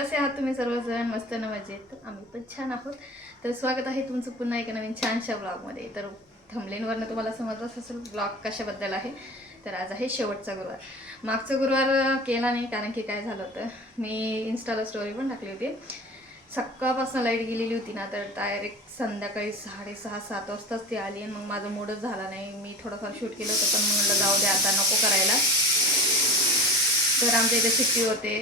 कसे आहात तुम्ही सर्वजण? मस्त ना, मजेत. आम्ही पण छान आहोत. तर स्वागत आहे तुमचं पुन्हा एका नवीन छानशा ब्लॉगमध्ये. तर थंबनेलवरनं तुम्हाला समजलंच असेल ब्लॉग कशाबद्दल आहे. तर आज आहे शेवटचा गुरुवार. मागचा गुरुवार केला नाही, कारण की काय झालं होतं, मी इन्स्टाला स्टोरी पण टाकली होती. सकाळपासून लाईट गेलेली होती ना, तर डायरेक्ट संध्याकाळी 6:30-7 वाजताच ती आली. आणि मग माझा मूडच झाला नाही. मी थोडंफार शूट केलं होतं, पण म्हणलं जाऊ दे, आता नको करायला. तर आमच्या इथे सुट्टी होते.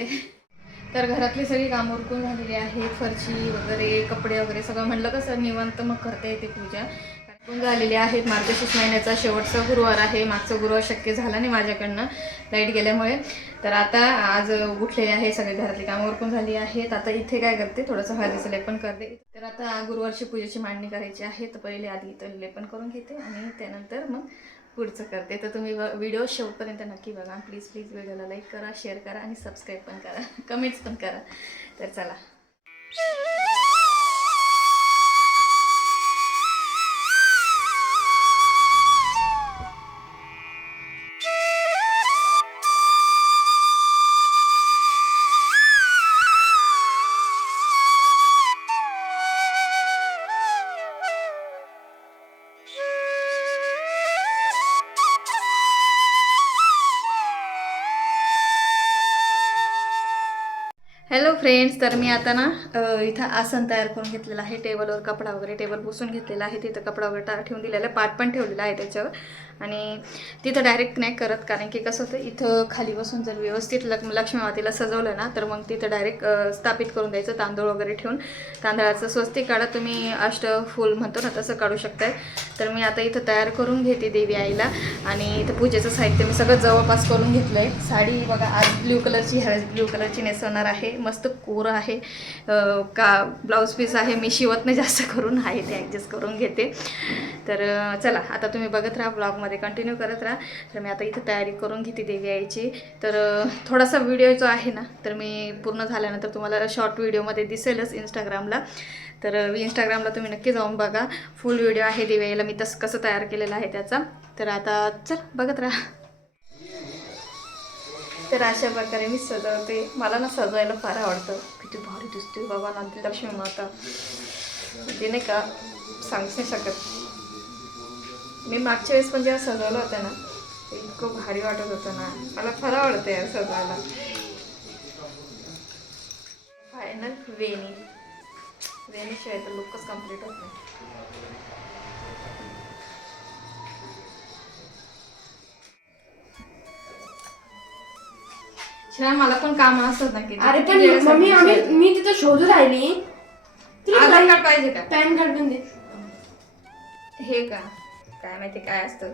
तर घरातली सगळी कामं उरकून झालेली आहेत. फरशी वगैरे, कपडे वगैरे सगळं म्हणलं कसं निवांत मग करता येते पूजा. उरकून झालेली आहेत. मार्गशीर्ष महिन्याचा शेवटचा गुरुवार आहे. मागचा गुरुवार शक्य झाला नाही माझ्याकडनं लाईट गेल्यामुळे. तर आता आज उठलेले आहे, सगळे घरातली कामं उरकून झाली आहेत. आता इथे काय करते, थोडंसं हळदीचं लेपन करते. तर आता गुरुवारची पूजेची मांडणी करायची आहे. तर पहिले आधी इथं लेपन करून घेते आणि त्यानंतर मग पुढचं करते. तर तुम्ही व्हिडिओ शेवटपर्यंत नक्की बघा. प्लीज प्लीज व्हिडिओला लाईक करा, शेअर करा आणि सबस्क्राईब पण करा, कमेंट्स पण करा. तर चला. हॅलो फ्रेंड्स, तर मी आता ना इथं आसन तयार करून घेतलेलं आहे. टेबलवर कपडा वगैरे, टेबल पुसून घेतलेला आहे. तिथं कपडा वगैरे ठेवून दिलेला आहे. पाट पण ठेवलेला आहे त्याच्यावर. आणि तिथं डायरेक्ट नाही करत, कारण की कसं होतं, इथं खाली बसून जर व्यवस्थित लक्ष्मी मातेला सजवलं ना, तर मग तिथं डायरेक्ट स्थापित करून द्यायचं. तांदूळ वगैरे ठेवून तांदळाचं स्वस्तिक काढा. तुम्ही अष्टफूल म्हणतो ना, तसं काढू शकताय. तर मी आता इथं तयार करून घेते देवी आईला. आणि इथं पूजेचं साहित्य मी सगळं जवळपास करून घेतलं आहे. साडी बघा, आज ब्ल्यू कलरची, ह्यावेळेस ब्ल्यू कलरची नेसवणार आहे. मस्त कोरं आहे. का ब्लाऊज पीस आहे, मी शिवत नाही जास्त करून, आहे ते ॲडजस्ट करून घेते. तर चला, आता तुम्ही बघत राहा, ब्लॉगमध्ये कंटिन्यू करत राहा. तर मी आता इथं तयारी करून घेते देवी यायची. तर थोडासा व्हिडिओ जो आहे ना, तर मी पूर्ण झाल्यानंतर तुम्हाला शॉर्ट व्हिडिओमध्ये दिसेलच इंस्टाग्रामला. तर इंस्टाग्रामला तुम्ही नक्की जाऊन बघा, फुल व्हिडिओ आहे देवी यायला मी कसं तयार केलेलं आहे त्याचा. तर आता चल बघत राहा. तर अशा प्रकारे मी सजवते. मला ना सजवायला फार आवडतं. किती भारी दिसते बाबा ना ती लक्ष्मी माता, ते नाही का, सांगूच नाही शकत. मी मागच्या वेळेस पण जेव्हा सजवलं होतं ना, ते इतकं भारी वाटत होतं ना. मला फार आवडतं यार सजवायला. फायनल वेणी. वेणीशिवाय तर लुकच कम्प्लीट होत नाही. शिवाय मला पण काम असत ना की, अरे पण मम्मी मी तिथं शोधू राहिली. आधार कार्ड पाहिजे का? पॅन कार्ड पण दे. हे का, काय माहिती काय असतं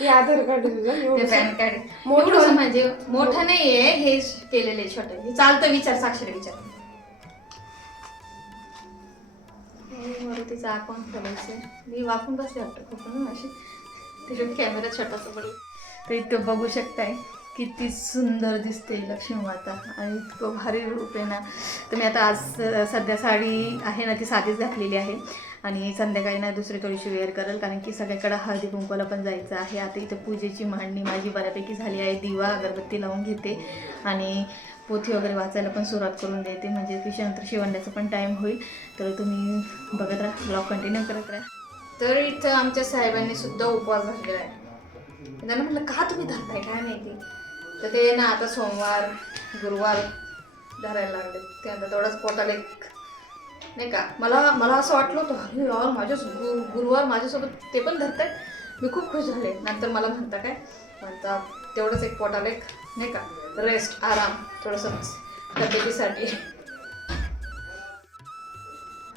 हे आधार कार्ड ते पॅन कार्ड. मोठं एवढं म्हणजे मोठं नाहीये हे, केलेलं आहे छोटं. हे चालतं. विचार, साक्षर विचार. तिचं अकाउंट खोलायचं. मी वापरून बसले वाटतं खूप अशी. त्याच्यात कॅमेरा छोटासा पडेल. तर इथं बघू शकताय किती सुंदर दिसते लक्ष्मी माता. आणि इतकं भारी रूप आहे ना. तर मी आता आज सध्या साडी आहे ना, ती साधीच घातलेली आहे. आणि संध्याकाळी ना दुसरी थोडीशी वेअर करेल, कारण की सगळ्याकडं हळदी कुंकवाला पण जायचं आहे. आता इथं पूजेची मांडणी माझी बऱ्यापैकी झाली आहे. दिवा अगरबत्ती लावून घेते आणि पोथी वगैरे वाचायला पण सुरुवात करून देते, म्हणजे त्याच्यानंतर शिवण्याचा पण टाईम होईल. तर तुम्ही बघत राहा, ब्लॉग कंटिन्यू करत राहा. तर इथं आमच्या साहेबांनी सुद्धा उपवास धरलेला आहे. त्यांना म्हटलं का तुम्ही धरताय काय माहिती. तर ते ना आता सोमवार गुरुवार धरायला लागले. ते आता तेवढाच पोटाला एक नाही का, मला असं वाटलं होतं, अरे यार माझ्या गुरुवार माझ्यासोबत ते पण धरतायत. मी खूप खुश झाले. नंतर मला म्हणता तेवढंच एक पोटाला एक नाही का, रेस्ट, आराम थोडंसं तब्येतीसाठी.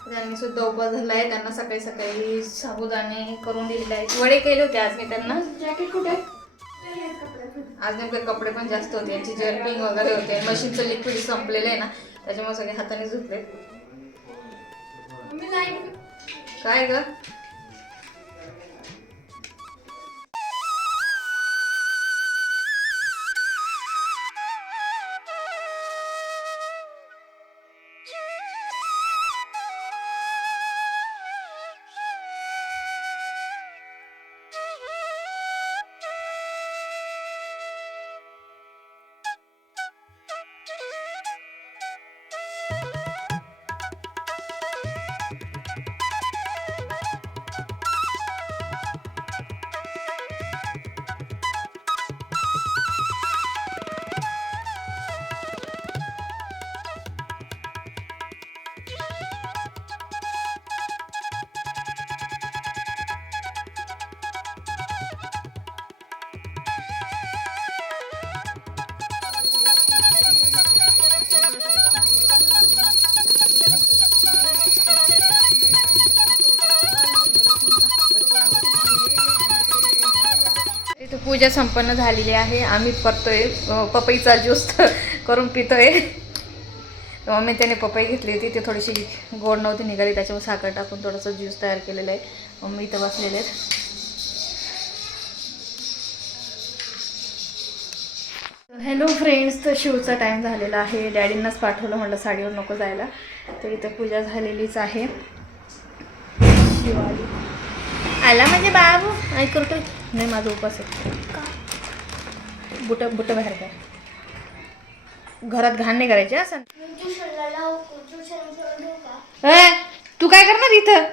त्यांनी सुद्धा उपवास धरला आहे. त्यांना सकाळी सकाळी साबुदाणे करून दिलेले आहेत. वडे केले होते आज मी त्यांना. जॅकेट कुठे? आज नेमके कपडे पण जास्त होते, यांची जर्किंग वगैरे होते. मशीनचं लिक्विड संपलेलं आहे ना, त्याच्यामुळे सगळे हाताने धुतले. काय ग, इथे पूजा संपन्न झालेली आहे. आम्ही परतोय पपईचा ज्यूस करून पितोय. मम्मी त्याने पपई घेतली होती, ती थोडीशी गोड नव्हती निघाली, त्याच्यावर साखर टाकून थोडंसं ज्यूस तयार केलेलं आहे. मम्मी इथं बसलेले आहेत. हॅलो फ्रेंड्स, तर शिवचा टाईम झालेला आहे. डॅडींनाच पाठवलं, म्हटलं साडीवर नको जायला. तर इथं पूजा झालेलीच आहे. शिवाली आला म्हणजे बाबू ऐक करतो नाही, माझा उपास आहे. बुट बाहेर काय घरात घाण नाही करायची. असं तू काय करणार इथं?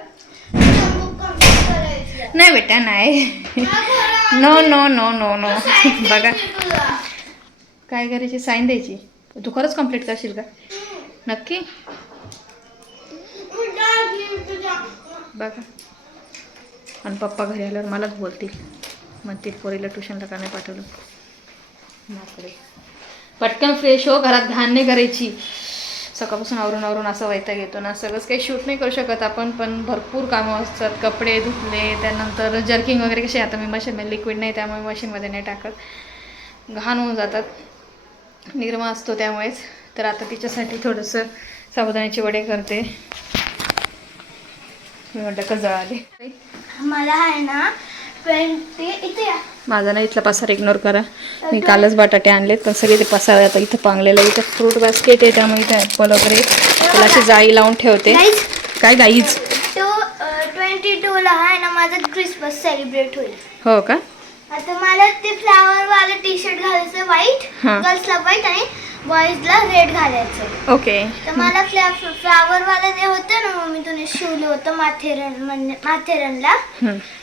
नाही बेटा नाही. No no no no no. बघा काय करायची, साईन द्यायची. तू खरंच कंप्लीट करशील का? नक्की बघा. आणि पप्पा घरी आल्यावर मलाच बोलतील, म्हणतील पोरीला ट्युशनला का नाही पाठवलं. माकडे पटकन फ्रेश हो, घरात घाण नाही करायची. सकाळपासून आवरून असं वैताग येतो ना. सगळंच काही शूट नाही करू शकत आपण, पण भरपूर कामं असतात. कपडे धुतले, त्यानंतर जर्किंग वगैरे कसे, आता मी मशीनमध्ये लिक्विड नाही त्यामुळे मशीनमध्ये नाही टाकत, घाण होऊन जातात. निरमा असतो त्यामुळेच. तर आता तिच्यासाठी थोडंसं साबुदाण्याचे वडे करते. मी म्हटलं का जळाले. मला आहे ना 20 इथे या. माझा ना इथला पसारा इग्नोर करा. मी कालच बटाटे आणलेत, पण सगळे ते पसारा आता इथं पांगलेलं. इथं फ्रूट बास्केट आहे, त्यामुळे इथं ॲपल वगैरे त्याला अशी जाळी लावून ठेवते. काय गाईज 22ला आहे ना माझा क्रिसमस सेलिब्रेट होईल. हो का? आता मला ते फ्लावर वाला टी शर्ट घालायचं व्हाईट, हां. गर्ल्सला व्हाईट आणि बॉईजला रेड घालायचं. ओके. तर मला फ्लावर वाला जे होतं ना, मम्मी तुने शिवलं होतं माथेरनला,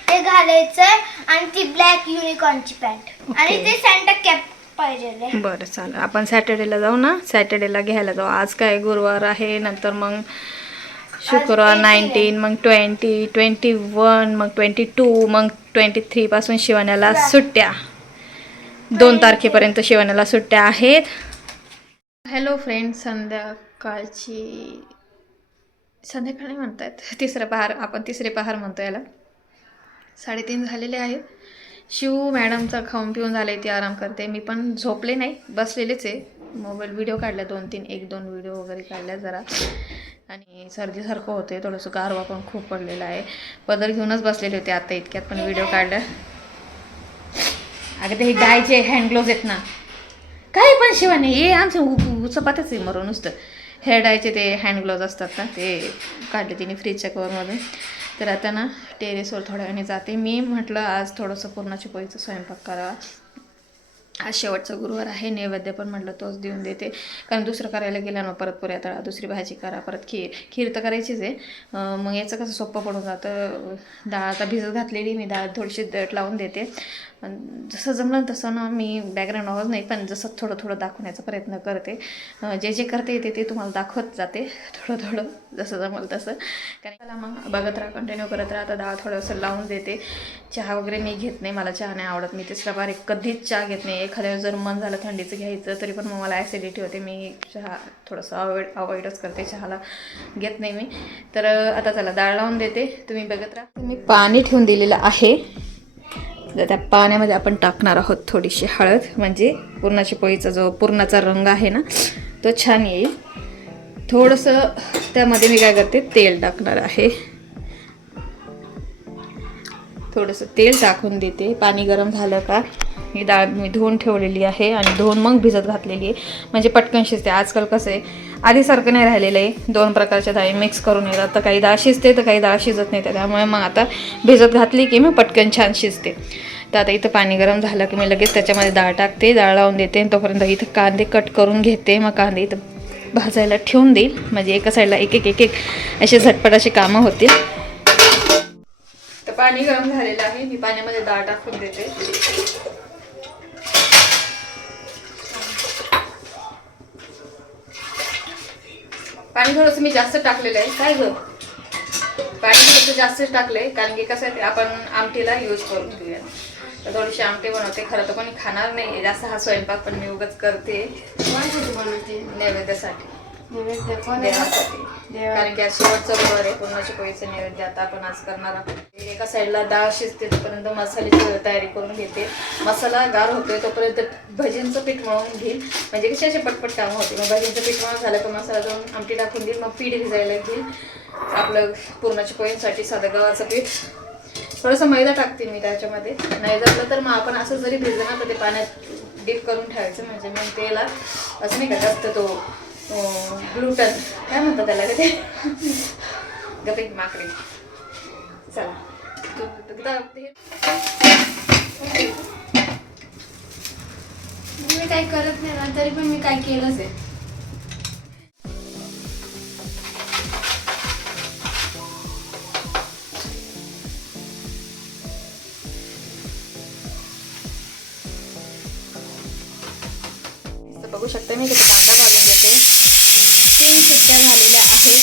ते घालायचंय. आणि ती ब्लॅक युनिकॉर्नची पॅन्ट आणि ते सॅन्टा कॅप पाहिजे. बरं चालेल, आपण सॅटर्डेला जाऊ ना. सॅटर्डेला घ्यायला जाऊ. आज काय गुरुवार आहे, नंतर मग शुक्रवार 19, मग 20, 21, मग 22, मग 23 पासून शिवाण्याला सुट्ट्या. 2 तारखेपर्यंत शिवाण्याला सुट्ट्या आहेत. हॅलो फ्रेंड्स, संध्याकाळी म्हणतात तिसरं पहार, आपण तिसरे पहार म्हणतो याला. 3:30 झालेले आहेत. शिव मॅडमचा खाऊन पिऊन झाले, ती आराम करते. मी पण झोपले नाही, बसलेलेच आहे. मोबाईल व्हिडिओ काढल्या 1-2 व्हिडिओ वगैरे काढल्या जरा. आणि सर्दीसारखं होते, थोडंसं गारवा पण खूप पडलेला आहे. पदर घेऊनच बसलेले होते आता इतक्यात, पण व्हिडिओ काढला. अगं ते हे गायचे हँड ग्लोव्ज आहेत ना, काय पण शिवाने हे आमचं चपात्याच आहे मरून नुसतं. हेअर डायचे ते हँड ग्लोव्ज असतात ना, ते काढले तिने फ्रीजच्या कवरमधून. तर आता ना टेरेसवर थोड्या वेळाने जाते. मी म्हटलं आज थोडंसं पुरणाची पोळीचा स्वयंपाक करावा. आज शेवटचा गुरुवार आहे. नैवेद्य पण म्हटलं तोच देऊन देते, कारण दुसरं करायला गेलं ना परत पुऱ्या तळा, दुसरी भाजी करा, परत खीर तर करायचीच आहे. मग याचं कसं सोपं पडून जातं. डाळ आता भिजत घातलेली, मी डाळ थोडीशी दट लावून देते. जसं जमलं तसं ना, मी बॅकग्राऊंड आवाज नाही, पण जसं थोडं दाखवण्याचा प्रयत्न करते. जे करते येते ते तुम्हाला दाखवत जाते थोडं जसं जमलं तसं. कारण त्याला मग बघत राहा, कंटिन्यू करत राहा. आता डाळ थोडंसं लावून देते. चहा वगैरे मी घेत नाही, मला चहा नाही आवडत. मी तिसरा बार कधीच चहा घेत नाही. एखाद्या वेळेस जर मन झालं थंडीचं घ्यायचं तरी पण मग मला ॲसिडिटी होते. मी चहा थोडंसं अवॉइडच करते, चहाला घेत नाही मी. तर आता चला डाळ लावून देते, तुम्ही बघत राहा. मी पाणी ठेवून दिलेलं आहे. तर त्या पाण्यामध्ये आपण टाकणार आहोत थोडीशी हळद, म्हणजे पुरणाची पोळीचा जो पुरणाचा रंग आहे ना तो छान येईल. थोडंसं त्यामध्ये मी काय करते, तेल टाकणार आहे. थोडंसं तेल टाकून देते. पाणी गरम झालं का ही डाळ मी धुवून ठेवलेली आहे आणि धुवून मग भिजत घातलेली आहे, म्हणजे पटकन शिजते. आजकाल कसं आहे, आधीसारखं नाही राहिलेलं आहे. 2 प्रकारच्या डाळी मिक्स करून येतात, तर काही डाळ शिजते तर काही डाळ शिजत नाही. त्यामुळे मग आता भिजत घातली की मग पटकन छान शिजते. तर आता इथं पाणी गरम झालं की मी लगेच त्याच्यामध्ये डाळ टाकते, डाळ लावून देते. तोपर्यंत इथं कांदे कट करून घेते. मग कांदे इथं भाजायला ठेवून देईल, म्हणजे एका साईडला एक एक एक एक असे झटपट अशी कामं होतील. तर पाणी गरम झालेलं आहे, मी पाण्यामध्ये डाळ टाकून देते. पाणी थोडंसं मी जास्त टाकलेलं आहे. काय गं, पाणी थोडंसं जास्तच टाकलंय, कारण की कसं आहे ते आपण आमटीला यूज करून घेऊया. तर थोडीशी आमटी बनवते. खरं तर कोणी खाणार नाही जास्त हा स्वयंपाक, पण मी उगाच करते कोणासाठी बनवते? नैवेद्यासाठी, नैवेद्य कोणाला? देवासाठी. कारण की आज शेवटचा गुरुवार आहे, पुरणाच्या पोळीचं नैवेद्य आता आपण आज करणार आहोत. एका साईडला डाळ शिजते तोपर्यंत मसाल्याची तयारी करून घेते. मसाला गार होतोय तोपर्यंत भजींचं पीठ मळून घेईल, म्हणजे कशी अशी पटपट कामं होते. मग भजींचं पीठ मळून झालं तर मसाला जाऊन आमटी टाकून देईल, मग पीठ भिजायला घेईल आपलं पुरणाच्या पोळींसाठी. साधं गव्हाचं पीठ, थोडंसं मैदा टाकते मी त्याच्यामध्ये. नाही जमलं तर मग आपण असं जरी भिजलं ना तर ते पाण्यात डीप करून ठेवायचं, म्हणजे मग तेला असं नाही का जास्त तो ग्लुटन काय म्हणतात त्याला का ते गपी माकडे. चला मी काही करत नाही ना, तरी पण मी काय केलंच आहे. बघू शकता मी किती कांदा भाजून घेते. 3 शिट्ट्या झालेल्या आहेत.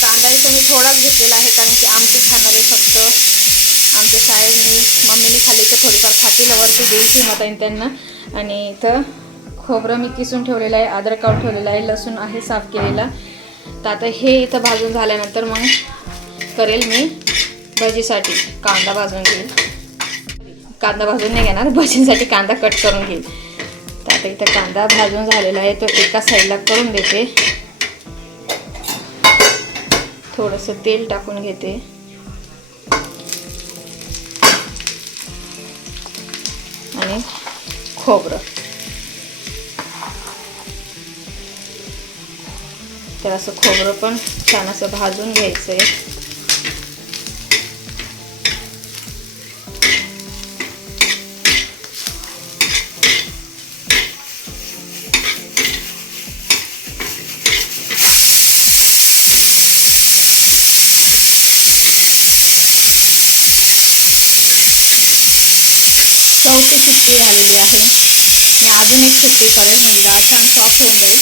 कांदा इथं मी थोडाच घेतलेला आहे, कारण की आमटी खाणारे फक्त आमच्या साहेबनी मम्मीने खाल्ली तर थोडीफार खातील, वरती देईल किंवा त्यांना. आणि इथं खोबरं मी किसून ठेवलेलं आहे, अद्रक काढून ठेवलेलं आहे, लसूण आहे साफ केलेला. तर आता हे इथं भाजून झाल्यानंतर मग करेल मी भजीसाठी. कांदा भाजून घेईल, कांदा भाजून नाही घेणार, भजींसाठी कांदा कट करून घेईल. तर आता इथं कांदा भाजून झालेला आहे, तो एका साईडला करून देते. थोडंसं तेल टाकून घेते आणि खोबरं. तर असं खोबरं पण छान असं भाजून घ्यायचं आहे. चौथी शिट्टी झालेली आहे. मी अजून एक शिट्टी करेल, म्हणजे डाळ छान सॉफ्ट होऊन जाईल.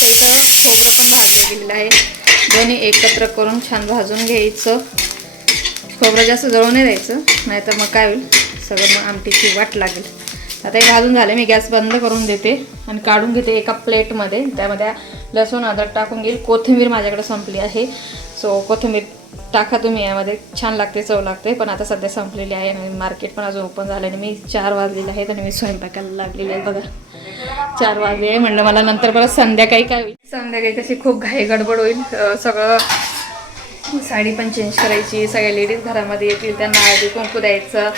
तर इथं खोबरं पण भाजलं गेलेलं आहे, दोन्ही एकत्र करून छान भाजून घ्यायचं. खोबरं जास्त जळून नाही द्यायचं, नाहीतर मग काय होईल, सगळं मग आमटीची वाट लागेल. आता हे भाजून झालं, मी गॅस बंद करून देते आणि काढून घेते एका प्लेटमध्ये. त्यामध्ये लसूण अद्रक टाकून घेईल. कोथिंबीर माझ्याकडे संपली आहे, सो कोथिंबीर टाका तुम्ही यामध्ये, छान लागते, चव लागते. पण आता सध्या संपलेली आहे आणि मार्केट पण अजून ओपन झालं आणि मी 4 वाजलेले आहेत आणि मी स्वयंपाकाला लागलेली आहे. बघा 4 वाजले आहे, म्हणलं मला नंतर परत संध्याकाळी काय होईल, संध्याकाळी कशी खूप घाई गडबड होईल. सगळं साडी पण चेंज करायची, सगळ्या लेडीज घरामध्ये येतील, त्यांना हळदी कुंकू द्यायचं,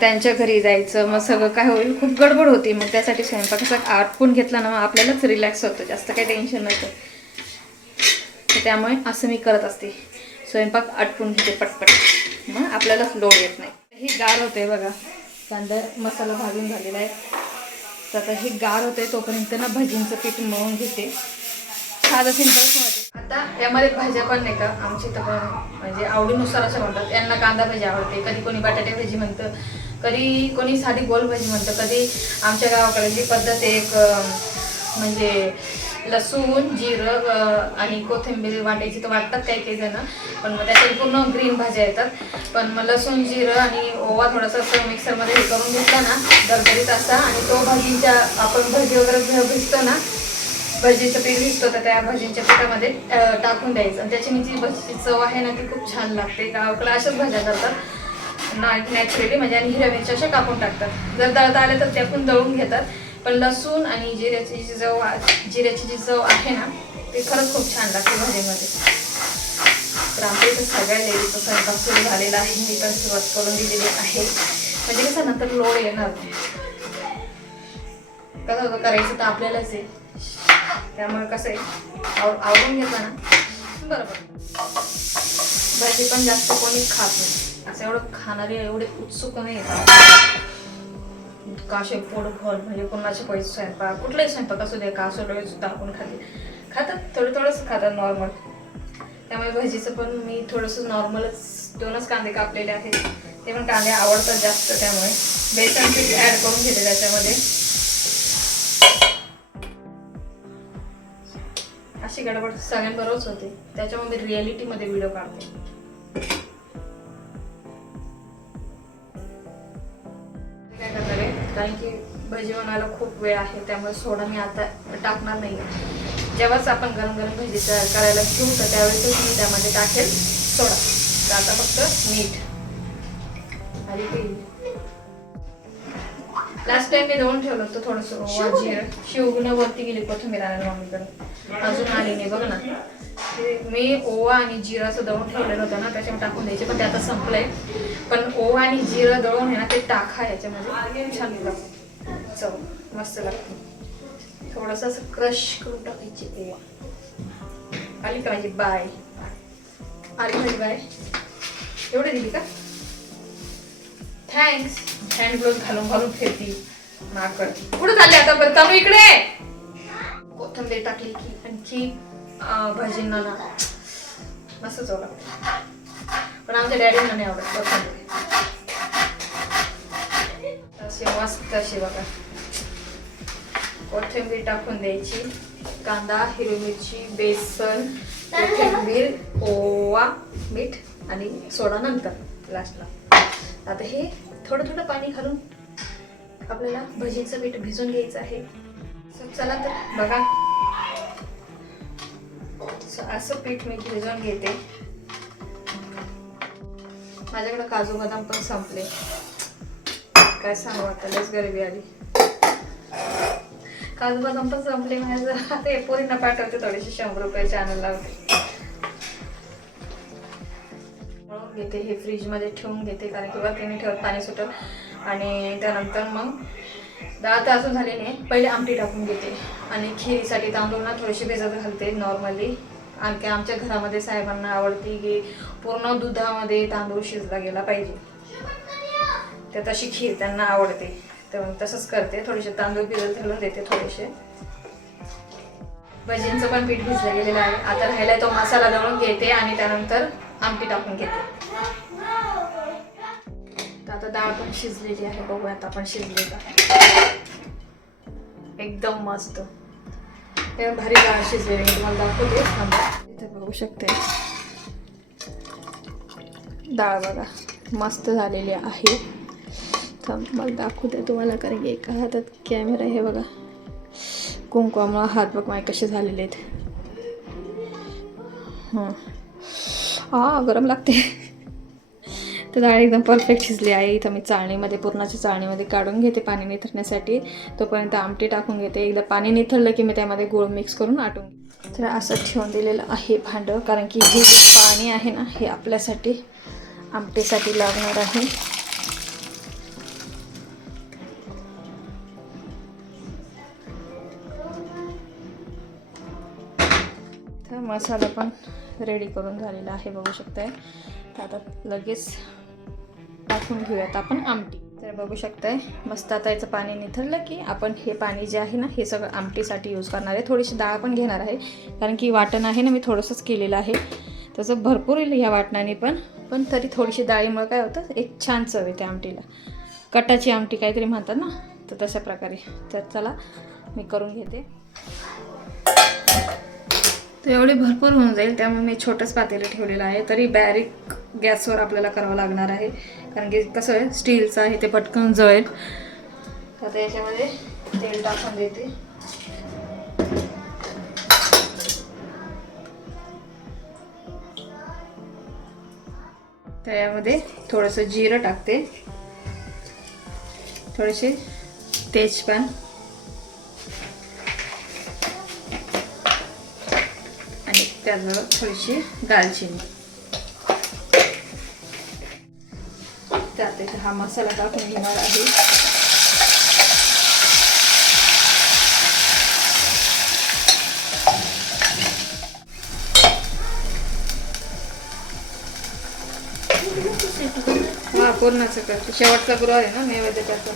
त्यांच्या घरी जायचं, मग सगळं काय होईल, खूप गडबड होती. मग त्यासाठी स्वयंपाक असं आटपून घेतला ना, मग आपल्यालाच रिलॅक्स होतं, जास्त काही टेन्शन नसतं. तर त्यामुळे असं मी करत असते, स्वयंपाक आटपून घेते पटपट, मग आपल्यालाच लोड येत नाही. हे गार होते बघा, कांदा मसाला भाजून झालेला आहे. तर आता हे गार होते तोपर्यंत ना भजींचं पीठ मळून घेते. साधं सिंपल होते. आता यामध्ये भाज्या पण नाही का, आमची तर पण म्हणजे आवडीनुसार असं म्हणतात. यांना कांदा भाजी आवडते, कधी कोणी बटाटे भाजी म्हणतं, कधी कोणी साधी गोल भाजी म्हणतं, कधी आमच्या गावाकडे जी पद्धत एक म्हणजे लसूण जिरं आणि कोथिंबीर वाटायची, तर वाटतात काही काही जण, पण मग त्याच्यात पूर्ण ग्रीन भाज्या येतात. पण मग लसूण जिरं आणि ओवा थोडासा असं मिक्सरमध्ये हे करून घेतला ना दरदरीत असा, आणि तो भाजीच्या आपण भाजी वगैरे भिजतो ना, भजीचं पीठ भिजतो, तर त्या भाजींच्या पिठामध्ये टाकून द्यायचं. आणि त्याची जी भजीची चव आहे ना ती खूप छान लागते. गावाकडे अशाच भाज्या करतात नॅचरली, म्हणजे आणि हिरव्या मिरच्या अशा कापून टाकतात. जर दळता आले तर त्यातून दळून घेतात. पण लसूण आणि जिऱ्याची जी चव आहे ना ती खरंच खूप छान लागते भाजीमध्ये. तर आमच्या इथं सगळ्या लेडीजचा स्वयंपाक सुरू झालेला आहे, मी पण सुरुवात करून दिलेली आहे, म्हणजे कसं नंतर लोड येणार नाही. कसं होतं, करायचं तर आपल्यालाच आहे, त्यामुळे कसं आहे आवडून घेतलं ना बरोबर. भाजी पण जास्त कोणी खात नाही, असं एवढं खाणारे एवढे उत्सुक नाही येतात. तर आता इथं सगळ्या लेडीजचा स्वयंपाक सुरू झालेला आहे, मी पण सुरुवात करून दिलेली आहे, म्हणजे कसं नंतर लोड येणार नाही. कसं होतं, करायचं तर आपल्यालाच आहे, त्यामुळे कसं आहे आवडून घेतलं ना बरोबर. भाजी पण जास्त कोणी खात नाही, असं एवढं खाणारे एवढे उत्सुक नाही येतात. काशे पोट भर म्हणजे कोणाचे पैसे स्वयंपाक कुठलाही स्वयंपाक असू दे का सुद्धा आपण खातात थोडंसं खातात नॉर्मल. त्यामुळे भजीचं पण मी थोडंसं नॉर्मलच 2च कांदे कापलेले आहेत. ते पण कांदे आवडतात जास्त, त्यामुळे बेसन पीठ ॲड करून घेते त्याच्यामध्ये. अशी गडबड सगळ्यांबरोबरच होते, त्याच्यामध्ये रिॲलिटीमध्ये व्हिडिओ काढते. काय करणार आहे कारण की भजी बनायला खूप वेळ आहे, त्यामुळे सोडा मी आता टाकणार नाही. जेव्हाच आपण गरम गरम भजी तयार करायला घेऊ तर त्यावेळेसच मी त्यामध्ये टाकेल सोडा. तर आता फक्त मीठ आणि लास्ट टाइम मी दळून ठेवलं होतं थोडंसं ओवा जिरं. शिवगुण वरती गेली कोथिंबीर आणायला मम्मीकडे, अजून आली नाही बघ ना. मी ओवा आणि जिरं असं दळून ठेवलेलं होतं ना, त्याच्यामध्ये टाकून द्यायचे, पण ते आता संपलंय. पण ओवा आणि जिरं दळून आहे ना ते टाका याच्यामध्ये, छान लागतं, चव मस्त लागते. थोडंसं असं क्रश करून टाकायची ओवा. आली का माझी बाय? आली माझी बाय? एवढे दिली का? थँक्स. हँड ग्लोव्ह घालून फिरती माकड. कुठं चालले आता बरं? तनु इकडे. कोथिंबीर टाकली की आणखी भजींना ना मस्त चव लागते, पण आमच्या डॅडींना नाही आवडत कोथिंबीर. अशी मस्त अशी बघा कोथिंबीर टाकून द्यायची. कांदा, हिरवी मिरची, बेसन, कोथिंबीर, ओवा, मीठ आणि सोडा नंतर लास्टला. आता हे थोडं पाणी घालून आपल्याला भजीचं पीठ भिजून घ्यायचं आहे. चला तर बघा, असं पीठ मी भिजवून घेते. माझ्याकडे काजू बदाम पण संपले, काय सांगू आता, लस गरिबी आली. काजू बदाम पण संपले माझं. आता हे पोरींना पाठवते, थोडेसे 100 रुपये चॅनल लावते. मळून घेते, हे फ्रीजमध्ये ठेवून घेते कारण की वरती नाही ठेवत पाणी सुटत. आणि त्यानंतर मग डाळ तर अजून झाली नाही, पहिले आमटी टाकून घेते. आणि खिरीसाठी तांदूळ ना थोडीशी भिजत घालते नॉर्मली. आणखी आमच्या घरामध्ये साहेबांना आवडती की पूर्ण दुधामध्ये तांदूळ शिजला गेला पाहिजे, तर तशी खीर त्यांना आवडते, तर तसंच करते. थोडेसे तांदूळ भिजत घालून देते थोडेसे. भजींचं पण पीठ भिजलं गेलेलं आहे. आता राहिलाय तो मसाला दळून घेते आणि त्यानंतर आमटी टाकून घेते. तर आता डाळ पण शिजलेली आहे, बघूयात आपण शिजले का. एकदम मस्त भारी डाळ शिजलेली आहे, तुम्हाला दाखवते. इथे बघू शकते डाळ बघा मस्त झालेली आहे. तर मला दाखवते तुम्हाला कारण की एका हातात कॅमेरा आहे बघा. कुंकवामुळे हात बघ माझे कसे झालेले आहेत. गरम लागते. तर डाळ एकदम परफेक्ट शिजली आहे. इथं मी चाळणीमध्ये पूर्णाच्या चाळणीमध्ये काढून घेते पाणी निथरण्यासाठी. तोपर्यंत आमटी टाकून घेते. एकदा पाणी निथरलं की मी त्यामध्ये गूळ मिक्स करून आटून घेते. तर असं ठेवून दिलेलं आहे भांडं, कारण की हे जे पाणी आहे ना हे आपल्यासाठी आमटीसाठी लागणार आहे. तर मसाला पण रेडी करून झालेला आहे बघू शकताय. तर आता लगेच टाकून घेऊयात आपण आमटी. तर बघू शकताय मस्त आता याचं पाणी निथरलं की आपण हे पाणी जे आहे ना हे सगळं आमटीसाठी यूज करणार आहे. थोडीशी डाळ पण घेणार आहे कारण की वाटण आहे ना मी थोडंसंच केलेलं आहे, त्याचं भरपूर येईल ह्या वाटणाने पण तरी थोडीशी डाळीमुळे काय होतं एक छान चव येते आमटीला. कटाची आमटी काहीतरी म्हणतात ना, तर तशा प्रकारे. तर चला मी करून घेते. तर एवढी भरपूर होऊन जाईल, त्यामुळे मी छोटंच पातेलं ठेवलेलं आहे. तरी बारीक गॅसवर आपल्याला करावं लागणार आहे कारण की कसं आहे स्टीलचं आहे ते पटकन जळेल. आता याच्यामध्ये तेल टाकून देते. त्यामध्ये थोडंसं जिरं टाकते, थोडेसे तेजपान आणि त्याचबरोबर थोडीशी दालचिनी. त्यात हा मसाला टाकून घेणार आहे. पूर्णाचं करते, शेवटचा गुरुवार आहे ना नैवेद्य त्याचा.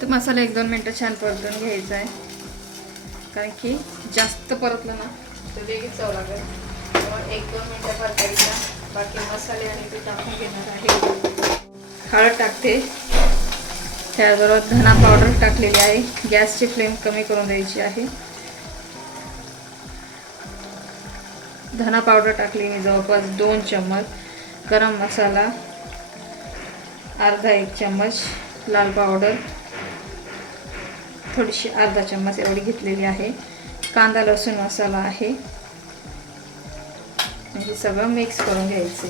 तर मसाला 1-2 मिनटं छान परतून घ्यायचा आहे, कारण की जास्त परतलं ना तर लगेच चव लागेल. त्यामुळे 1-2 मिनटं परतायचा. बाकी मसाले आणि ते टाकून घेणार आहे. हळद टाकते, त्याचबरोबर धना पावडर टाकलेली आहे. गॅसची फ्लेम कमी करून द्यायची आहे. धना पावडर टाकली मी जवळपास 2 चम्मच, गरम मसाला अर्धा 1 चम्मच, लाल पावडर थोडीशी अर्धा चम्मच एवढी घेतलेली आहे. कांदा लसूण मसाला आहे. हे सगळं मिक्स करून घ्यायचे.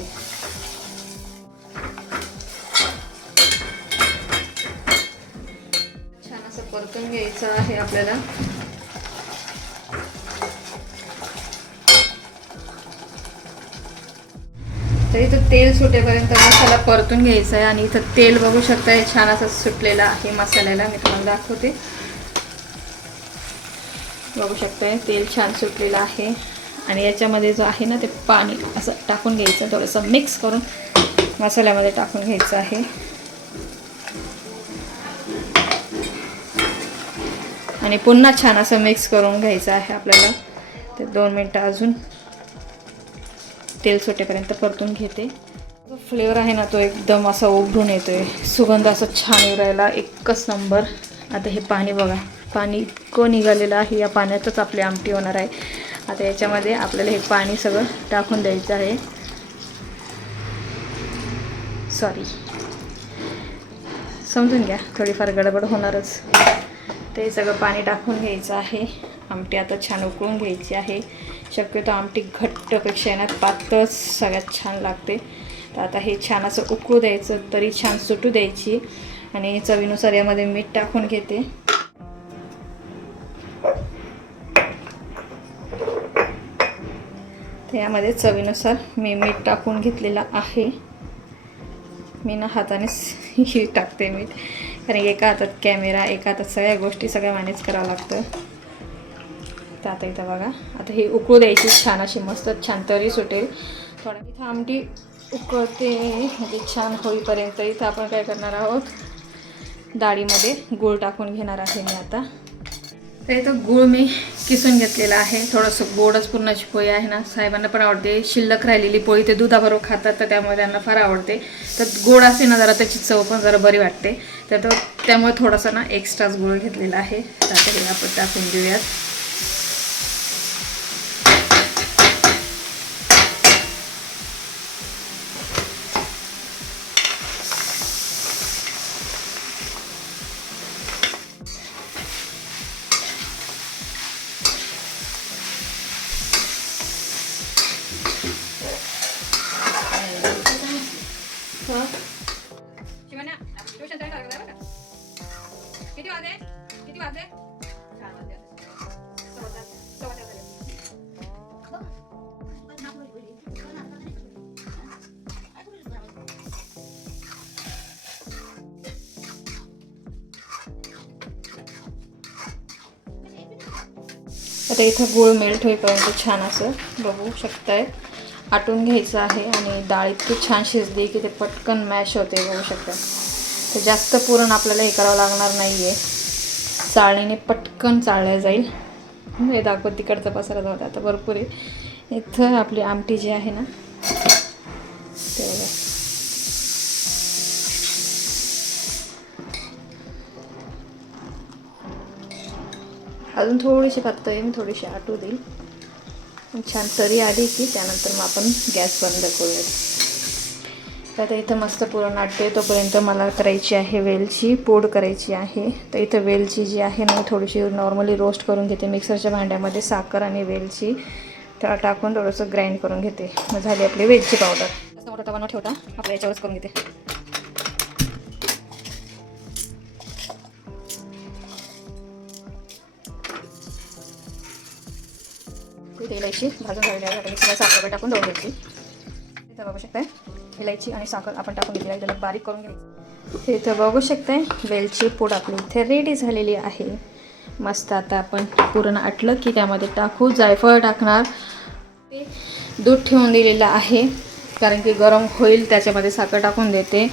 छान असं परतून घ्यायचं आहे आपल्याला. तर इथं तेल सुटेपर्यंत मसाला परतून घ्यायचा आहे. आणि इथं तेल बघू शकता छान असं सुटलेलं आहे मसाल्याला. मी तुम्हाला दाखवते. बघू शकताय तेल छान सुटलेलं आहे. आणि याच्यामध्ये जो आहे ना ते पाणी असं टाकून घ्यायचं, थोडंसं मिक्स करून मसाल्यामध्ये टाकून घ्यायचं आहे. आणि पुन्हा छान असं मिक्स करून घ्यायचं आहे आपल्याला. ते 2 मिनटं अजून तेल सुटेपर्यंत परतून घेते. जो फ्लेवर आहे ना तो एकदम असा उभरून येतोय, सुगंध असं छान येरायला एकच नंबर. आता हे पाणी बघा, पाणी इतकं निघालेलं आहे. या पाण्यातच आपली आमटी होणार आहे. आता याच्यामध्ये आपल्याला हे पाणी सगळं टाकून द्यायचं आहे. सॉरी, समजून घ्या, थोडीफार गडबड होणारच. ते सगळं पाणी टाकून घ्यायचं आहे. आमटी आता छान उकळून घ्यायची आहे. शक्यतो आमटी घट्टपेक्षा ना पातळच सगळ्यात छान लागते. तर आता हे छान असं उकळू द्यायचं, तरी छान सुटू द्यायची. आणि चवीनुसार यामध्ये मीठ टाकून घेते. तर यामध्ये चवीनुसार मी मीठ टाकून घेतलेलं आहे. मी ना हातानेच टाकते मीठ, कारण एका हातात कॅमेरा, एका हातात सगळ्या गोष्टी सगळ्या मॅनेज करावं लागतं. तर आता इथं बघा, आता हे उकळू द्यायची छान अशी, मस्त छान तरी सुटेल. थोडं इथं आमटी उकळते म्हणजे छान होईपर्यंत इथं आपण काय करणार आहोत, डाळीमध्ये गूळ टाकून घेणार आहे मी आता. तर इथं गूळ मी किसून घेतलेला आहे. थोडंसं गोडच पुरणाची पोळी आहे ना, साहेबांना पण आवडते. शिल्लक राहिलेली पोळी ते दुधाबरोबर खातात, तर त्यामुळे त्यांना फार आवडते. तर गोड असते ना जरा, त्याची चव पण जरा बरी वाटते. तर त्यामुळे थोडासा ना एक्स्ट्राच गूळ घेतलेला आहे. तर आता हे आपण टाकून देऊयात. किती वाजले? किती वाजले? 4 वाजले. आता इथं गूळ मेल्ट होईपर्यंत छान असं बघू शकताय आटून घ्यायचं आहे. आणि डाळ इतकी छान शिजली की ते पटकन मॅश होते, बघू शकता. तर जास्त पुरण आपल्याला हे करावं लागणार नाही आहे, चाळणीने पटकन चाळल्या जाईल. हे दाखवत तिकडचा पसारा जाऊ. आता भरपूर आहे. इथं आपली आमटी जी आहे ना ते बघा, अजून थोडीशी पातळ आहे, मी थोडीशी आटू देईल. छान तरी आली की त्यानंतर मग आपण गॅस बंद करूयात. आता इथं मस्त पुरण आटते, तोपर्यंत मला करायची आहे वेलची पूड करायची आहे. तर इथं वेलची जी आहे ना थोडीशी नॉर्मली रोस्ट करून घेते. मिक्सरच्या भांड्यामध्ये साखर आणि वेलची टाकून थोडंसं ग्राइंड करून घेते. मग झाली आपली वेलची पावडर. जास्त मोठा तवा न ठेवता आपल्या याच्यावरच करून घेते. इलायची भाजून झालेली आहे. आता मिक्सरला साखर टाकून दळून घ्यायची. इथं बघू शकताय इलायची आणि साखर आपण टाकून घेतली आहे, त्याला बारीक करून घ्यायची. इथं बघू शकताय वेलची पूड आपली इथे रेडी झालेली आहे. मस्त आता आपण पुरण आटलं की त्यामध्ये टाकू. जायफळ टाकणार. दूध ठेवून दिलेलं आहे कारण की गरम होईल, त्याच्यामध्ये साखर टाकून देते.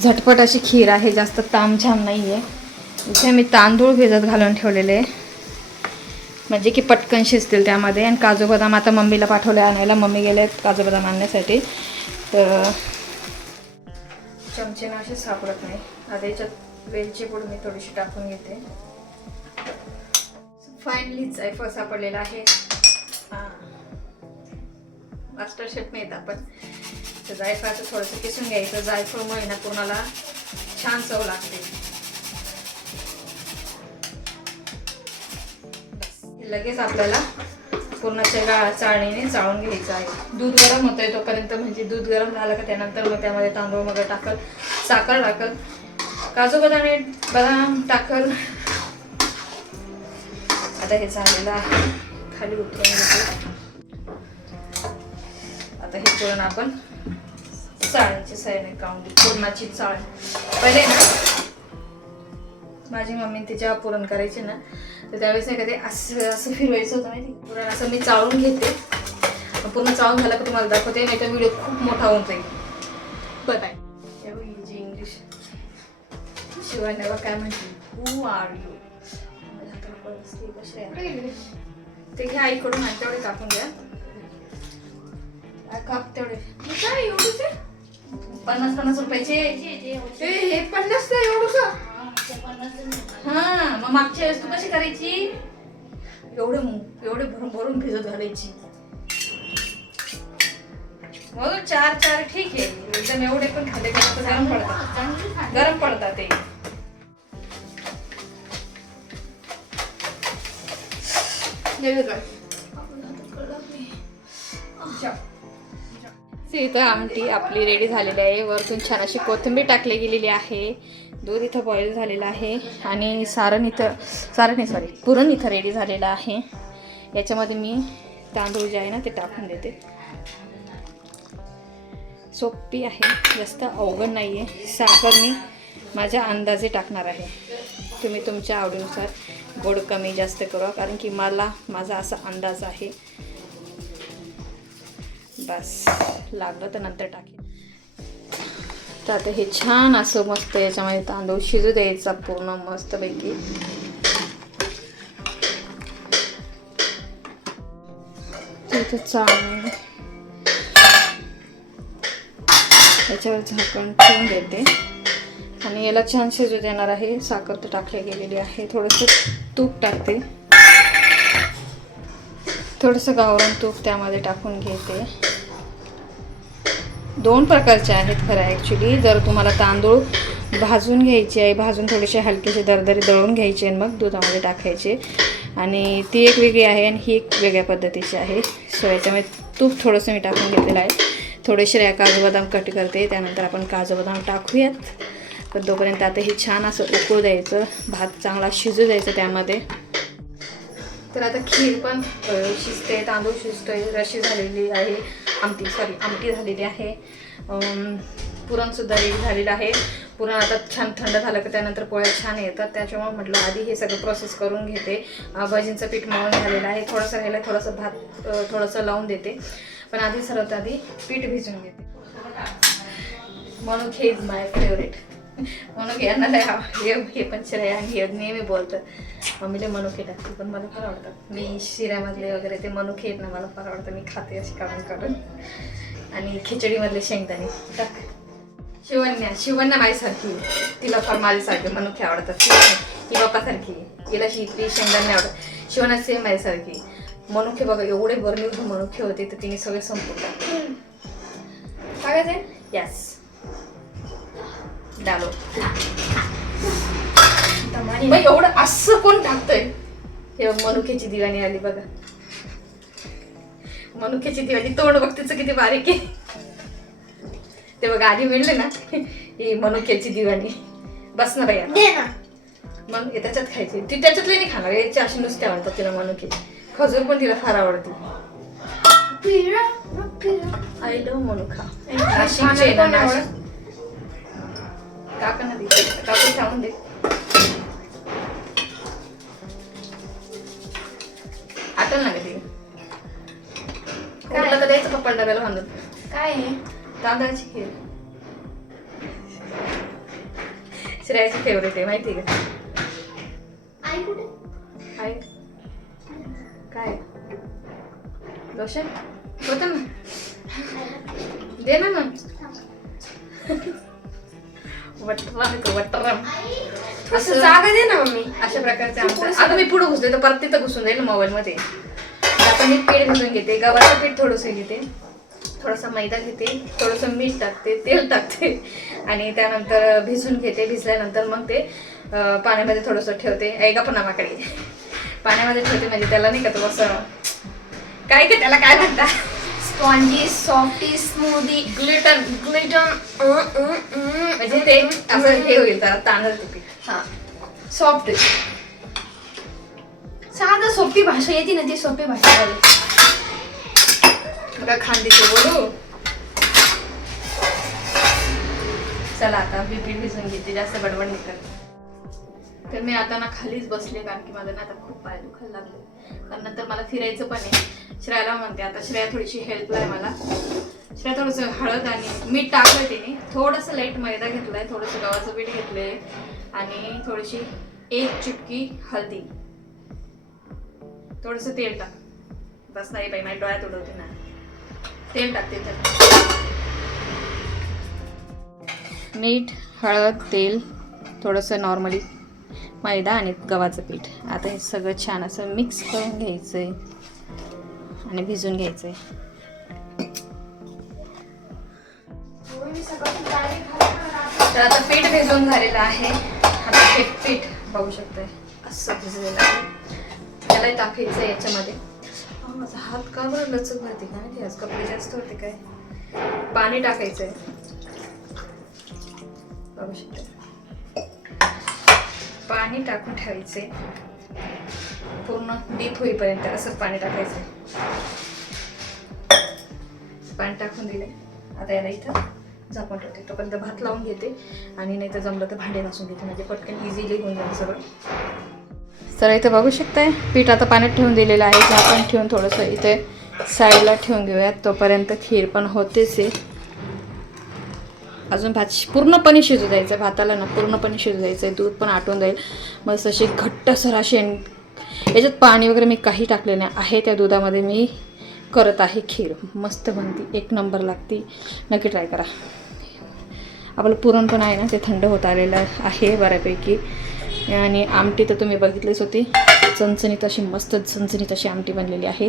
झटपट अशी खीर आहे, जास्त तामझाम नाही आहे. इथे मी तांदूळ भिजत घालून ठेवलेले म्हणजे की पटकन शिजतील त्यामध्ये. आणि काजू बदाम आता मम्मीला पाठवले आणायला, मम्मी गेले काजू बदाम आणण्यासाठी. तर चमचेनं असे सापडत नाही. आता याच्यात वेलची पूड मी थोडीशी टाकून घेते. फायनली जायफळ सापडलेलं आहे. हां, मास्टर शेफ नाही येत आपण. तर जायफळाचं थोडंसं किसून घ्यायचं. जायफळमुळे ना पूर्णाला छान चव लागते. लगेच आपल्याला पूर्णाच्या चाळणीने चाळून घ्यायचं आहे. दूध गरम होतंय तोपर्यंत, म्हणजे दूध गरम झालं का त्यानंतर मग त्यामध्ये तांदूळ वगैरे टाकल, साखर टाकल, काजू बदाम टाकल. आता हे झालेलं आहे, खाली उतरून घेतो. आता हे पुरण आपण चाळणीच्या साह्याने काढून घेऊ. पुरणाची चाळ पहिले ना माझी मम्मी तिच्या पुरण करायची ना, तर त्यावेळेस नाही का ते असं असं फिरवायचं होतं माहिती. पुरण असं मी चाळून घेते. पूर्ण चाळून झालं का तुम्हाला दाखवते, नाही तर व्हिडिओ खूप मोठा होऊन जाईल. बाय. जी इंग्लिश शिवाय काय म्हणते, हू आर यू. ते घ्या आईकडून आणि तेवढे कापून घ्या. काप तेवढे. काय एवढंच आहे? 50 रुपयाचे. हे 50 का एवढं? हा, मग मागच्या वेळेस तू कशी करायची? एवढे भरून भरून भिजत घालायची. मग 4 ठीक आहे. एकदम एवढे पण खाल्ले का गरम पडतात ते. इथं आमटी आपली रेडी झालेली आहे. वरतून छान अशी कोथिंबीर टाकली गेलेली आहे. दूध इथं बॉईल झालेलं आहे आणि पुरण इथं रेडी झालेलं आहे. याच्यामध्ये मी तांदूळ जे आहे ना ते टाकून देते. सोपी आहे, जास्त अवघड नाही आहे. साखर मी माझ्या अंदाजे टाकणार आहे. तुम्ही तुमच्या आवडीनुसार गोड कमी जास्त करा, कारण की माझा असा अंदाज आहे. बस लागलं तर नंतर टाकेन. तर आता हे छान असं मस्त याच्यामध्ये तांदूळ शिजू द्यायचा पूर्ण मस्तपैकी. तिथं चाळून याच्यावर झाकण ठेवून देते आणि याला छान शिजू देणार आहे. साखर तर टाकली गेलेली आहे. थोडंसं तूप टाकते, थोडंसं गावरान तूप त्यामध्ये टाकून घेते. 2 प्रकारचे आहेत खरं ॲक्च्युली. जर तुम्हाला तांदूळ भाजून घ्यायचे आहे, भाजून थोडेसे हलकेसे दरदरी दळून घ्यायचे आणि मग दुधामध्ये टाकायचे, आणि ती एक वेगळी आहे आणि ही एक वेगळ्या पद्धतीची आहे. सो याच्यामध्ये तूप थोडंसं मी टाकून घेतलेलं आहे. थोडेसे काजू बदाम कट करते, त्यानंतर आपण काजू बदाम टाकूयात. पण तोपर्यंत आता हे छान असं उकळू द्यायचं, भात चांगला शिजू द्यायचं त्यामध्ये. तर आता खीर पण शिजते, तांदूळ शिजतोय, रशी झालेली आहे, आमटी झालेली आहे, पुरणसुद्धा रेडी झालेलं आहे. पुरण आता छान थंड झालं की त्यानंतर पोळ्या छान येतात. त्याच्यामुळे म्हटलं आधी हे सगळं प्रोसेस करून घेते. भजींचं पीठ मळून झालेलं आहे. थोडंसं राहिलं, थोडंसं भात थोडंसं लावून देते. पण आधी सर्वात आधी पीठ भिजून घेते. मनुके इज माय फेवरेट. मनुके यांना हे पण श्रेया आणि हे नेहमी बोलतात मम्मीला मनुके टाकते, पण मला फार आवडतात. मी शिऱ्यामधले वगैरे ते मनुके आहेत ना, मला फार आवडतं. मी खाते अशी काढून. आणि खिचडीमधले शेंगदाणे टाक. शिवन्या माझ्यासारखी, तिला फार माझ्यासारखे मनुके आवडतात. ही बापासारखी, तिला ती शेंगदाणे आवडतात. शिवन्या सेम माझ्यासारखी. मनुके बघा एवढे बरणी मनुके होते, तर तिने सगळे संपून टाकले. टाकायचे? यस, डालो. बाई एवढं असं कोण टाकतंय? हे मनुक्याची दिवाणी आली बघा. मनुक्याची दिवाणी, तोंड बघ तिचं किती बारीक आहे. ते बघा आधी मिळले ना, ही मनुक्याची दिवाणी. बस ना बाई मग त्याच्यात खायची. ती त्याच्यातले नाही खाणार, याची अशी नुसते आवडतात तिला मनुके. खजूर पण तिला फार आवडते. आय लव्ह मनुका. नाशिकचे ना, नाशिक. काकांना दे, काकू खाऊन दे. आठवण ना ते काय द्यायचं पप्पा डब्याला बांधून. काय आहे? तांदळाची खीर. श्रेयाची फेवरेट आहे माहिती आहे का? आई कुठे? आहे काय लोशन होतं ना, दे ना मग. वट्टरम असं जागा दे ना मम्मी. अशा प्रकारचे आमचं. आता मी पुढे घुसले तर परत तिथं घुसून जाईल मोबाईल मध्ये. आता मी पीठ घुसून घेते, गव्हाचं पीठ थोडंसं घेते, थोडासा मैदा घेते, थोडंसं मीठ टाकते, तेल टाकते आणि त्यानंतर भिजून घेते. भिजल्यानंतर मग ते पाण्यामध्ये थोडंसं ठेवते. ऐका पण नामाकडे पाण्यामध्ये ठेवते म्हणजे त्याला नाही का तो असं काय का त्याला काय म्हणतात, स्पॉन्जी सॉफ्टी स्मूदी ग्लिटन ग्लिटन म्हणजे ते असं हे होईल जरा तांदळते पीठ. हा सॉफ्ट. साधं सोपी भाषा येते ना, ती सोपी भाषा बोल. बघा खांदीचे बोलू. चला आता मी पीठ भिजून घेते, जास्त बडबड नाही करत. तर मी आता ना खालीच बसले कारण की माझं ना आता खूप पाय दुखायला लागले. कारण नंतर मला फिरायचं पण आहे. श्रेयाला म्हणते आता, श्रेया थोडीशी हेल्प आहे मला. श्रेया थोडंसं हळद आणि मीठ टाकलं तिने, थोडंसं लाईट मैदा घेतलाय, थोडंसं गव्हाचं पीठ घेतलंय आणि थोडीशी 1 चुटकी हळदी, थोडंसं तेल टाक. बस नाही बाई, माझ्या डोळ्यात उडवते ना. तेल टाकते त्यात, मीठ, हळद, तेल, थोडंसं नॉर्मली मैदा आणि गव्हाचं पीठ. आता हे सगळं छान असं मिक्स करून घ्यायचंय आणि भिजून घ्यायचंय. तर आता पीठ भिजून झालेलं आहे. आता हे पीठ बघू शकतोय असं भिजलेलं आहे. त्याला टाकायचं याच्यामध्ये. माझा हात का बरं लचक भरते का नाही, आज कपडे जास्त होते काय. पाणी टाकायचंय बघू शकतो. पाणी टाकून ठेवायचे पूर्ण डीप होईपर्यंत. असंच पाणी टाकायचं. पाणी टाकून दिले. आता याला इथं झाकून ठेवते. तोपर्यंत भात लावून घेते आणि नाही तर जमलं तर भांडे घासून घेते, म्हणजे पटकन इझिली होऊन जाईल सगळं. तर इथं बघू शकताय पीठ आता पाण्यात ठेवून दिलेलं आहे. झाकण ठेवून थोडंसं इथे साईडला ठेवून घेऊयात. तोपर्यंत खीर पण होतेच आहे. अजून भात पूर्णपणे शिजू द्यायचं. भाताला ना पूर्णपणे शिजू द्यायचं आहे. दूध पण आटून जाईल. मस्त अशी घट्टसर अशी. याच्यात पाणी वगैरे मी काही टाकलेलं नाही आहे. त्या दुधामध्ये मी करत आहे खीर. मस्त बनते, 1 नंबर लागते. नक्की ट्राय करा. आपलं पुरण पण आहे ना, ते थंड होत आलेलं आहे बऱ्यापैकी. आणि आमटी तर तुम्ही बघितलीच होती. चणचणीत अशी मस्त चणचणीत अशी आमटी बनलेली आहे.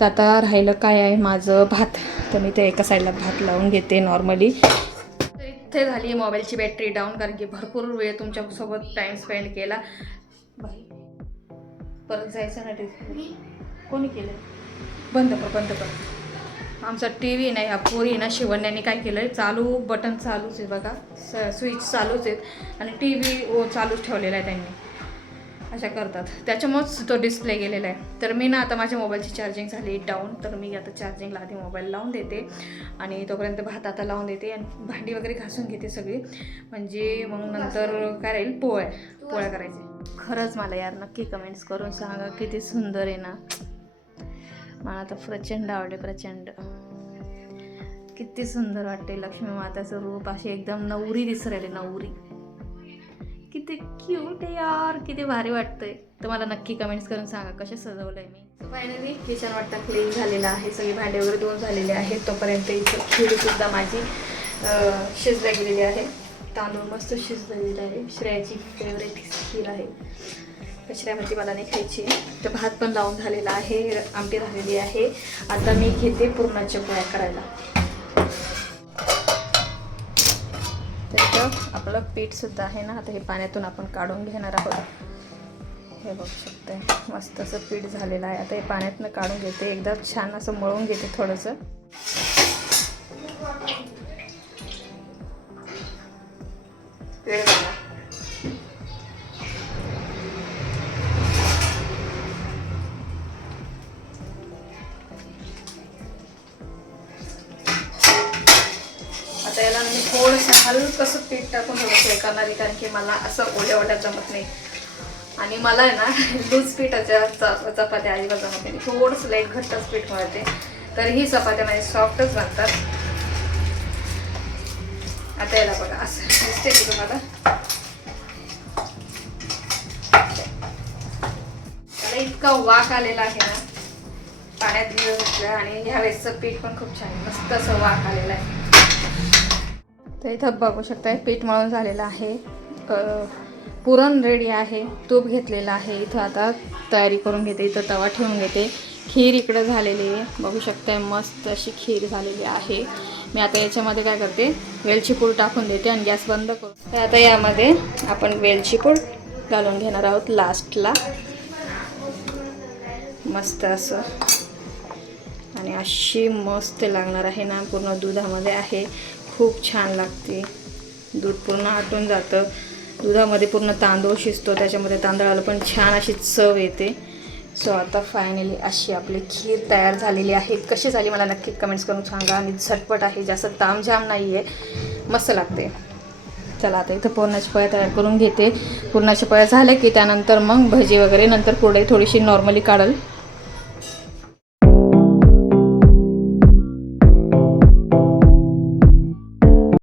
तर आता राहिलं काय आहे माझं भात. तर मी ते एका साईडला भात लावून घेते नॉर्मली. तर इथे झाली मोबाईलची बॅटरी डाऊन, कारण की भरपूर वेळ तुमच्यासोबत टाईम स्पेंड केला. बाई परत जायचं ना. ते कोणी केलं? बंद कर. आमचा टी व्ही नाही, ह्या पोरी ना शिवण्याने काय केलं आहे, चालू बटन चालूच आहे बघा, स्विच चालूच आहेत आणि टी व्ही चालूच ठेवलेला आहे त्यांनी. अशा करतात, त्याच्यामुळेच तो डिस्प्ले गेलेला आहे. तर मी ना आता माझ्या मोबाईलची चार्जिंग झाली डाऊन. तर मी आता चार्जिंगला आधी मोबाईल लावून देते आणि तोपर्यंत भात आता लावून देते आणि भांडी वगैरे घासून घेते सगळी. म्हणजे मग नंतर काय राहील, पोळ्या करायचे. खरंच मला यार नक्की कमेंट्स करून सांगा किती सुंदर आहे ना. मला तर प्रचंड आवडले, प्रचंड. किती सुंदर वाटते लक्ष्मी माताचं रूप. अशी एकदम नवरी दिसत राहिले, नवरी. किती क्यूट आहे यार, किती भारी वाटतंय. तर मला नक्की कमेंट्स करून सांगा कसे सजवलंय मी. फायनली किचन वाटतं क्लीन झालेलं आहे. सगळे भांडे वगैरे धुवून झालेले आहेत. तोपर्यंत इथं खीरसुद्धा माझी शिजल्या गेलेली आहे. तांदूळ मस्त शिजलेले आहे. श्रेयाची फेवरेट खीर आहे. श्रेयामध्ये मला नाही खायची. तर भात पण लावून झालेला आहे, आमटी झालेली आहे. आता मी घेते पुरणाच्या पोळ्या करायला. तर आपलं पीठ सुद्धा आहे ना, आता हे पाण्यातून आपण काढून घेणार आहोत. हे बघू शकते मस्त असं पीठ झालेलं आहे. आता हे पाण्यातून काढून घेते, एकदा छान असं मळून घेते थोडंसं. पीठ बघा. आता याला मी थोडंसं हलकंसं पीठ टाकून थोडंसं हे करणार आहे, कारण की मला असं ओल्या जमत नाही. आणि मला आहे ना लूज पीठाच्या चपात्या अजिबात जमत नाही. थोडंसं लाईट घट्टच पीठ मिळते, तर ही चपात्या माझ्या सॉफ्टच बनतात. आता याला बघा असं दिसते की तुम्हाला. इतका वाक आलेला आहे ना, पाण्यात भिजत घातलं आणि ह्यावेळेसचं पीठ पण खूप छान आहे, मस्त असं वाक आलेलं आहे. तर इथं बघू शकताय पीठ मळून झालेलं आहे, पुरण रेडी आहे, तूप घेतलेलं आहे. इथं आता तयारी करून घेते, इथं तवा ठेवून घेते. खीर इकडं झालेली आहे, बघू शकताय मस्त अशी खीर झालेली आहे. मी आता याच्यामध्ये काय करते, वेलची पूड टाकून देते आणि गॅस बंद करू. तर आता यामध्ये आपण वेलची पूड घालून घेणार आहोत लास्टला, मस्त असं. आणि अशी मस्त लागणार आहे ना, पूर्ण दुधामध्ये आहे, खूप छान लागते. दूध पूर्ण आटून जातं, दुधामध्ये पूर्ण तांदूळ शिजतो, त्याच्यामध्ये तांदळाला पण छान अशी चव येते. सो आता फायनली अशी आपली खीर तयार झालेली आहे. कशी झाली मला नक्की कमेंट्स करून सांगा. आणि झटपट आहे, जास्त तामझाम नाही आहे, मस्त लागते. चला आता इथं पुरणाची पोळ्या तयार करून घेते. पुरणाच्या पोळ्या झाल्या की त्यानंतर मग भजी वगैरे, नंतर पुढे थोडीशी नॉर्मली काढल